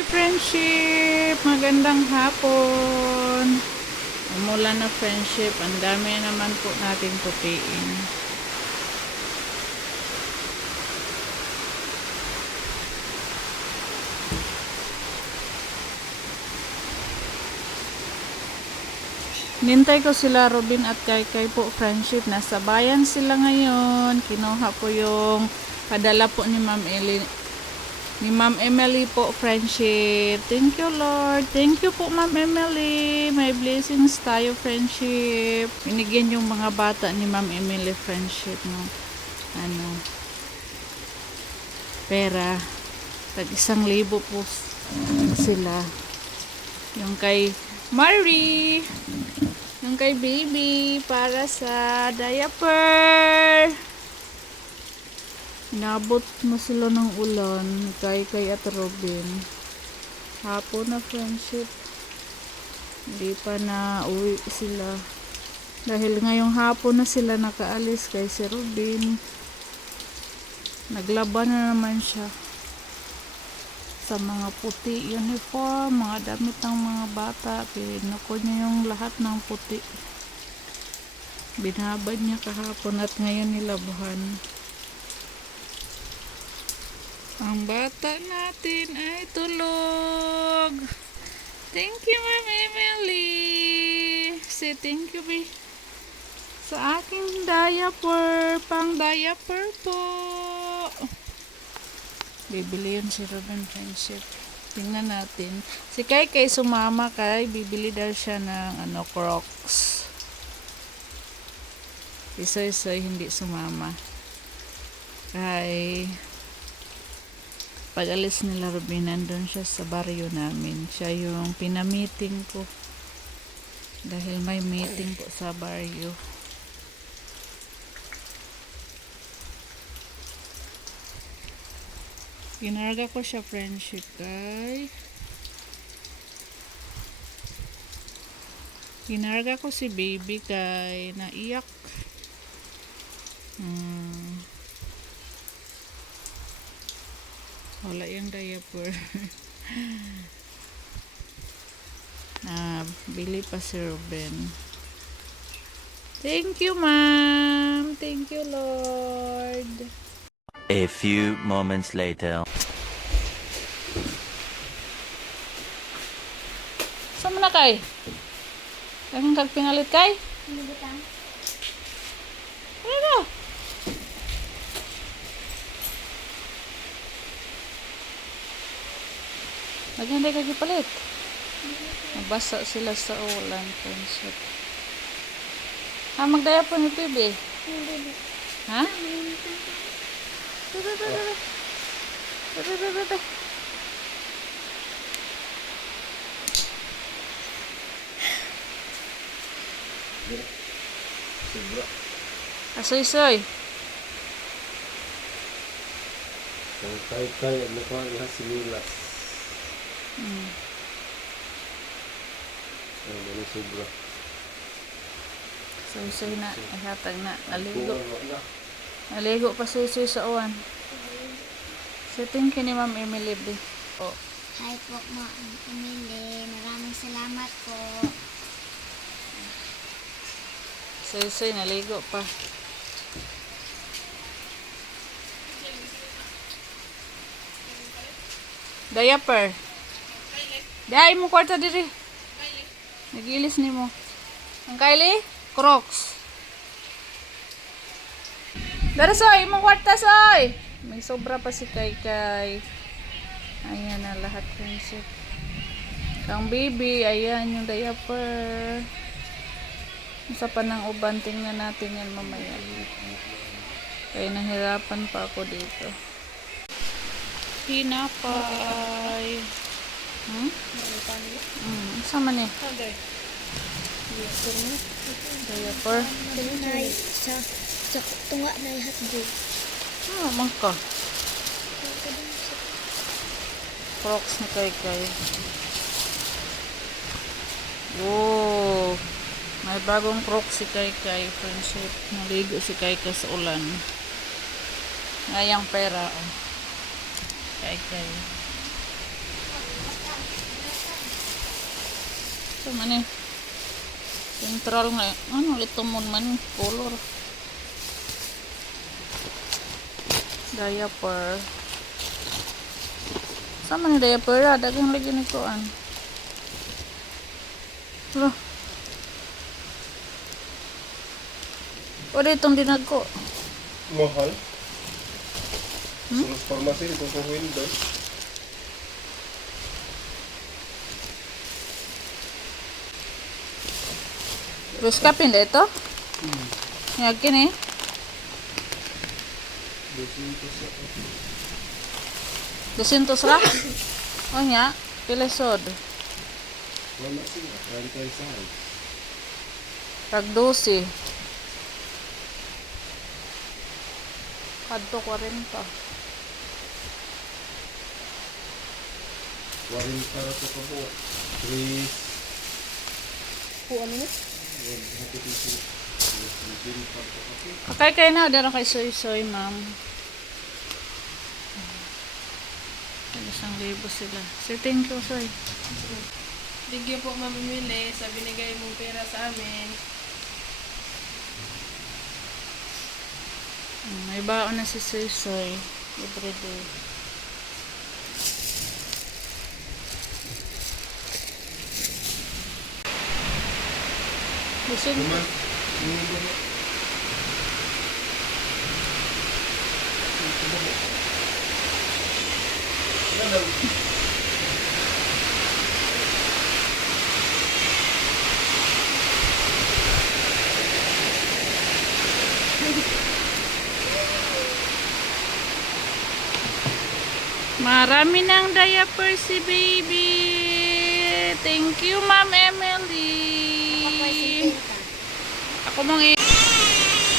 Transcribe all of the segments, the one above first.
Hi, friendship! Magandang hapon. Umulan na, friendship. Ang dami naman po nating putiin. Nintay ko sila Robin at Kaykay po, friendship. Nasa bayan sila ngayon. Kinuha po yung padala po ni Ma'am Emily po, friendship. Thank you, Lord. Thank you po, Ma'am Emily. May blessings tayo, friendship. Binigyan yung mga bata ni Ma'am Emily, friendship, no? Pera. Tag 1,000 po sila. Yung kay Marie. Yung kay baby. Para sa diaper. Inabot na sila ng ulan, kay at Robin. Hapon na, friendship. Hindi pa na uwi sila. Dahil ngayong hapon na sila nakaalis kay si Robin. Naglaban na naman siya sa mga puti uniform, mga damit ng mga bata. Kinuko niya yung lahat ng puti. Binabad niya kahapon at ngayon nilabuhan. Ang bata natin ay tulog. Thank you, Ma'am Emily. Say thank you, be. Sa aking diaper. Pang diaper po. Bibili yun si Robin, friendship. Tingnan natin. Si Kaykay sumama kay. Bibili daw siya ng Crocs. Si Soy hindi sumama. Kay pag alis nila Robin, nandun siya sa baryo namin. Siya yung pinamiting ko. Dahil may meeting po sa baryo. Ginarga ko siya, friendship, kay. Ginarga ko si baby kay naiyak. Wala yung diaper. Bili pa si Ruben. Thank you, ma'am. Thank you, Lord. A few moments later. Saan mo na kay? Kayong kagpinalit kay? Ano butang? Ano? Naghanday ka gipalit. Nabasa sila sa ulan, friendship. Magdaya po ni Bibi. Ha? Bebe. Asoy-soy. Ang Kaykay at nakuha niya sinilas. Ano sobra. Soy-soy na. Ihatag na. Naligo pa soy-soy sa uwan. So, thank you ni Ma'am Emily B. Oh. Hi po, Ma'am Emily. Maraming salamat po. Soy-soy, naligo pa. Diaper. Dahil mo kwarta diri. Nagilis ni mo. Ang Kylie? Crocs. Dara soy, imong kwarta soy. May sobra pa si Kaykay. Ayan na lahat, friendship. Kang baby, ayan yung diaper. Sa panang uban, tingnan natin yan mamaya. Kaya nahirapan pa ako dito. Hinapay. Sama niya. Diaper. Sa tunga na ihatid. Mangka. Crocs ni Kaykay. Wow. May bagong Crocs si Kaykay, friendship. Naligo si Kaykay sa ulan. Ngayang pera, oh. Kaykay. So man eh. Central nga. Ano ito mo man color. Diaper. Sama ni diaper ah. Dagang lagi ni kuan. Loh. O itong dinagko. Mahal. Sa farmasi, ito kung window. Terus kapin deh ito? Yakin eh? 200 lah? Oh nya, pilih sod. Wala sila. Rantay size. Rag 12. Kadto 40. 40 para sa kabo. 3. Kuan ni? Hati tisi. 15 para sa kabo. Kakay kayo na, dara kay soy-soy, ma'am. 1,000 sila. Say thank you, soy. Thank you po mamimili sa binigay mong pera sa amin. May baon na si soy-soy. Everyday. Busog. Naman. Marami ng diaper si baby. Thank you, Ma'am Emily. Ako mong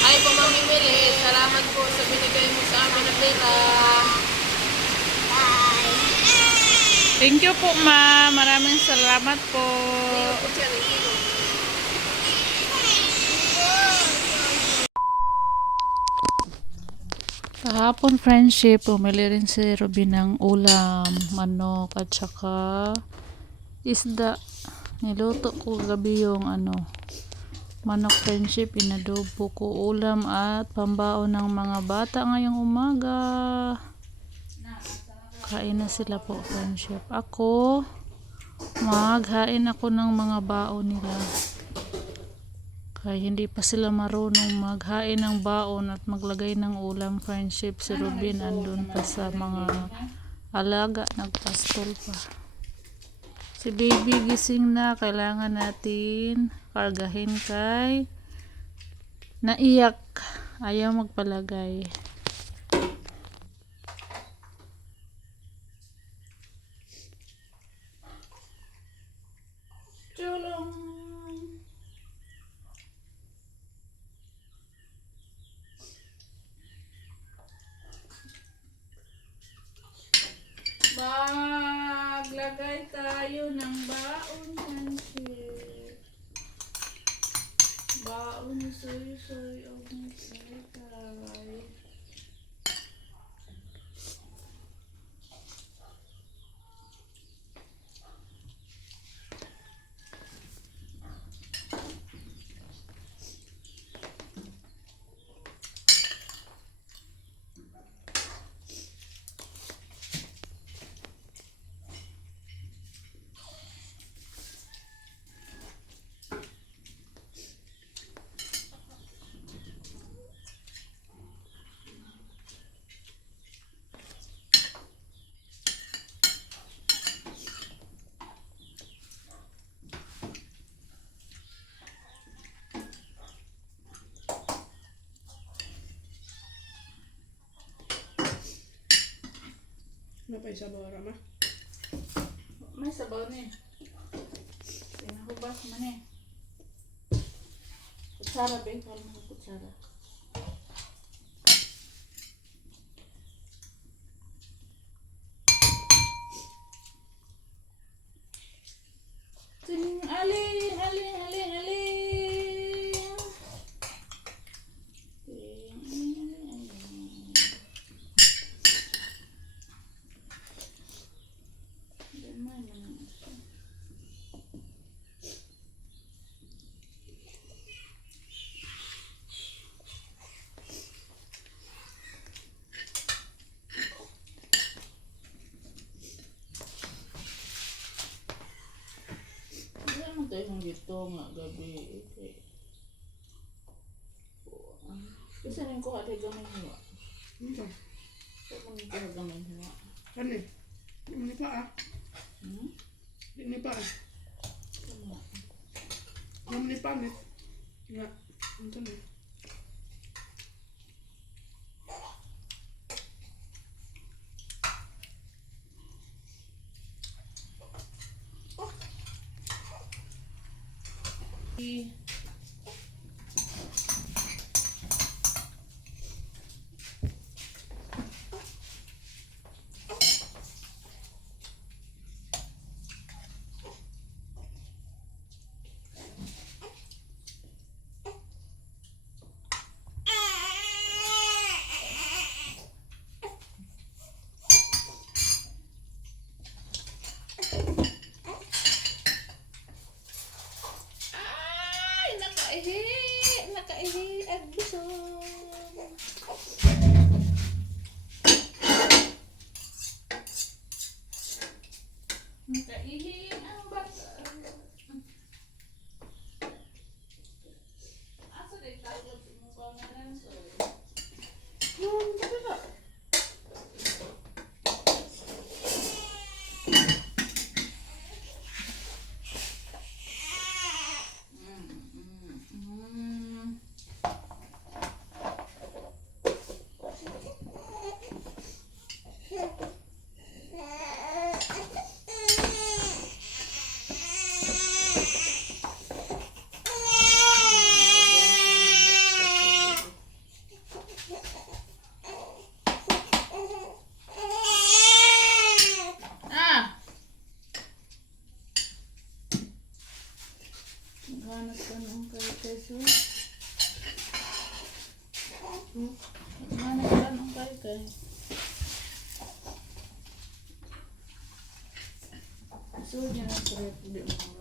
Ay po mamimili, salamat po sa binigay mo sa amin na pera. Thank you po, ma'am. Maraming salamat po. Po siya ng kilo. Kahapon, friendship, pumili rin si Ruby ng ulam, manok, at saka isda. Niluto ko gabi yung manok, friendship, inadobo ko ulam at pambaon ng mga bata ngayong umaga. Kain na sila po, friendship. Ako, maghain ako ng mga baon nila. Kaya hindi pa sila marunong maghain ng baon at maglagay ng ulam, friendship. Si Rubin andun pa sa mga alaga, nagpastol pa. Si baby gising na, kailangan natin kargahin kay naiyak, ayaw magpalagay. Tulong. Maglagay tayo ng baon, friendship. Baon ni soy-soy o magkakay. Ano pa isa ba ma? May sabaw ni. Pinahubas man eh. Kutsara ba? Parang mga kutsara. Aling, aling, aling, aling. ito yung dito nga gabi. Okay. Kasi rin ko kaya gamay hiwa. Ito. Ito man ko gamay hiwa. Ano eh? Ini pa ah. Ini pa ah. Ini pa nih. Nga. Ito na. Ay, nakaihi! Nakaihi! Agbusog! Nakaihin ang bata. Asa din tayo mo pangalan so. Yung kapila. Ganas ka ng kay so. Ganas ka ng kay. So, dyan na trip di mo.